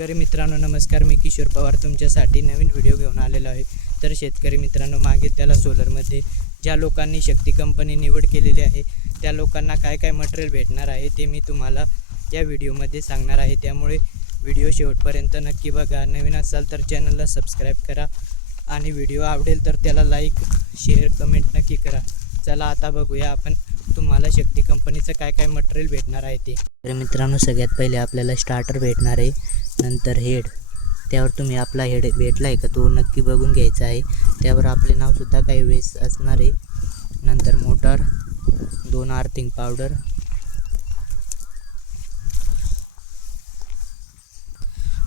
शेतकरी मित्रांनो नमस्कार. मी किशोर पवार तुमच्यासाठी नवीन व्हिडिओ घेऊन आलेलो आहे. तर शेतकरी मित्रांनो मागे त्याला सोलरमध्ये ज्या लोकांनी शक्ती कंपनी निवड केलेली आहे त्या लोकांना काय काय मटेरियल भेटणार आहे ते मी तुम्हाला या व्हिडिओमध्ये सांगणार आहे. त्यामुळे व्हिडिओ शेवटपर्यंत नक्की बघा. नवीन असाल तर चॅनलला सबस्क्राईब करा. आणि व्हिडिओ आवडेल तर त्याला लाईक शेअर कमेंट नक्की करा. चला आता बघूया आपण तुम्हाला शक्ती कंपनीचं काय काय मटेरियल भेटणार आहे ते? तर मित्रांनो सगळ्यात पहिले आपल्याला स्टार्टर भेटणार आहे. नंतर हेड त्यावर तुम्ही आपला हेड भेटला आहे का तो नक्की बघून घ्यायचा आहे. त्यावर आपले नावसुद्धा काही वेस असणार आहे. नंतर मोटर दोन आर्थिंग पावडर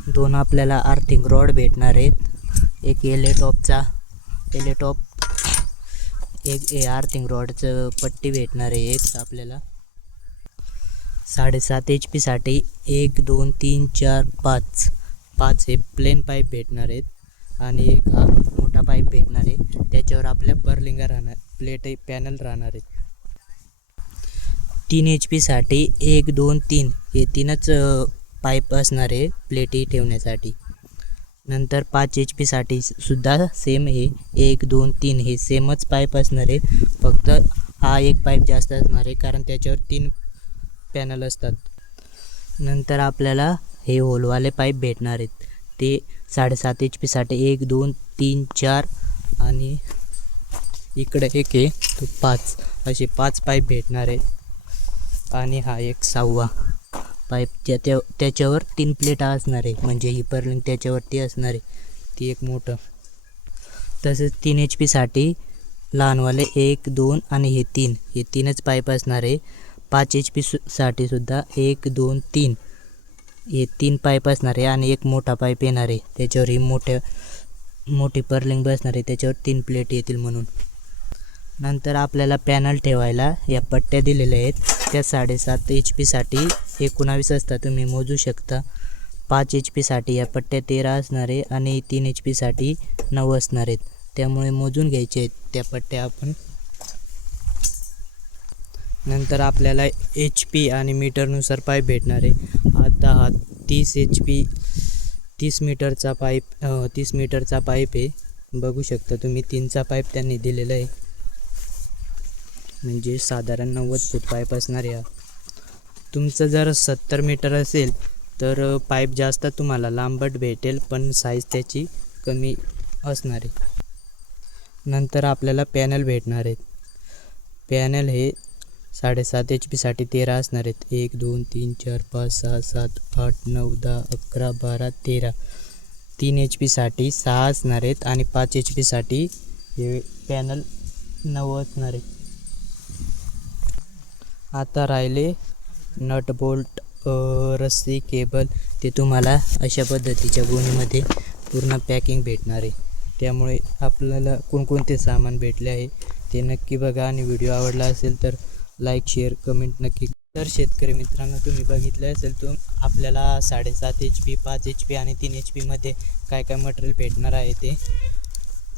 दोन आपल्याला आर्थिंग रॉड भेटणार आहेत. एक एलेटॉपचा एलेटॉप एक ए आर्थिंग रॉडचं पट्टी भेटणार आहे एक आपल्याला. साडेसात एच पीसाठी एक दोन तीन चार पाच. पाच हे प्लेन पाईप भेटणार आहेत. आणि एक हा मोठा पाईप भेटणार आहे. त्याच्यावर आपल्या बर्लिंगा राहणार प्लेट पॅनल राहणार आहेत. तीन एच पीसाठी एक दोन तीन हे तीनच पाईप असणार आहे प्लेटी ठेवण्यासाठी. नंतर पाच एच पीसाठी सुद्धा सेम हे. एक दोन तीन हे सेमच पाईप असणार आहे. फक्त हा एक पाईप जास्त असणार आहे कारण त्याच्यावर तीन पॅनल असतात. नंतर आपल्याला हे होलवाले पाईप भेटणार आहेत. ते साडेसात एच पीसाठी एक दोन तीन चार आणि इकडे एक आहे तो पाच. असे पाच पाईप भेटणार आहेत. आणि हा एक सहावा. पाईप त्या त्या त्याच्यावर तीन प्लेटा असणार आहे. म्हणजे ही पर्लिंग त्याच्यावरती असणार आहे. ती एक मोठं. तसेच तीन एच पीसाठी लहानवाले एक दोन आणि हे तीन. हे तीनच पाईप असणार आहे. पाच एच पी सु सुद्धा एक दोन तीन. हे तीन पाईप असणार आहे आणि एक मोठा पाईप येणार आहे. त्याच्यावर ही मोठ्या मोठी पर्लिंग बसणार आहे. त्याच्यावर तीन प्लेट येतील म्हणून. नंतर आपल्याला पॅनल ठेवायला या पट्ट्या दिलेल्या आहेत. त्या साडेसात एच पीसाठी एकोणावीस असता तुम्ही मोजू शकता. पाच एच पीसाठी या पट्ट्या तेरा असणार आहे आणि तीन एच पीसाठी नऊ असणार आहेत त्यामुळे मोजून घ्यायचे आहेत त्या पट्ट्या आपण. नंतर आपल्याला एच पी आणि मीटरनुसार पाईप भेटणार आहे. आता हा तीस एच पी तीस मीटरचा पाईप तीस मीटरचा पाईप आहे. बघू शकता तुम्ही तीनचा पाईप त्यांनी दिलेला आहे. म्हणजे साधारण नव्वद फूट पाईप असणार आहे तुमचं जर सत्तर मीटर असेल तर पाईप जास्त तुम्हाला लांबट भेटेल पण साईज त्याची कमी असणार आहे. नंतर आपल्याला पॅनल भेटणार आहेत. पॅनल हे साडेसात एच पीसाठी तेरा असणार आहेत. एक दोन तीन चार पाच सहा सात आठ नऊ दहा अकरा बारा तेरा. तीन एच पीसाठी सहा असणार आहेत आणि पाच एच पीसाठी हे पॅनल नऊ असणार आहेत. आता राहिले नट बोल्ट रस्सी केबल ते तुम्हाला अशा पद्धतीच्या गोणीमध्ये पूर्ण पॅकिंग भेटणार आहे. त्यामुळे आपल्याला कोणकोणते सामान भेटले आहे ते नक्की बघा आणि व्हिडिओ आवडला असेल तर लाईक शेअर कमेंट नक्की तर शेतकरी मित्रांनो तुम्ही बघितलं असेल तुम आपल्याला साडेसात एच पी पाच एच पी आणि तीन एच पीमध्ये काय काय मटेरियल भेटणार आहे ते.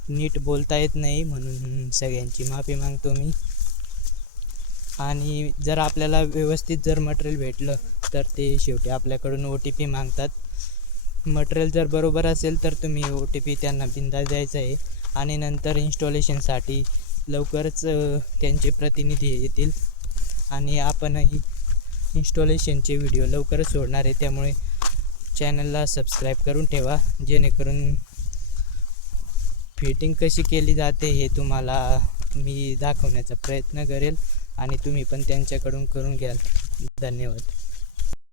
नीट बोलता येत नाही म्हणून सगळ्यांची माफी मागतो मी. आणि जर आपल्याला व्यवस्थित जर मटेरियल भेटलं तर ते शेवटी आपल्याकडून ओ टी पी मागतात. मटेरियल जर बरोबर असेल तर तुम्ही ओ टी पी त्यांना बिंदा द्यायचं आहे. आणि नंतर इन्स्टॉलेशनसाठी लवकरच त्यांचे प्रतिनिधी येतील. आणि आपणही इन्स्टॉलेशनचे व्हिडिओ लवकरच सोडणार आहे. त्यामुळे चॅनलला सबस्क्राईब करून ठेवा. जेणेकरून फिटिंग कशी केली जाते हे तुम्हाला मी दाखवण्याचा प्रयत्न करेल. आणि तुम्ही पण त्यांच्याकडून करून घ्याल. धन्यवाद.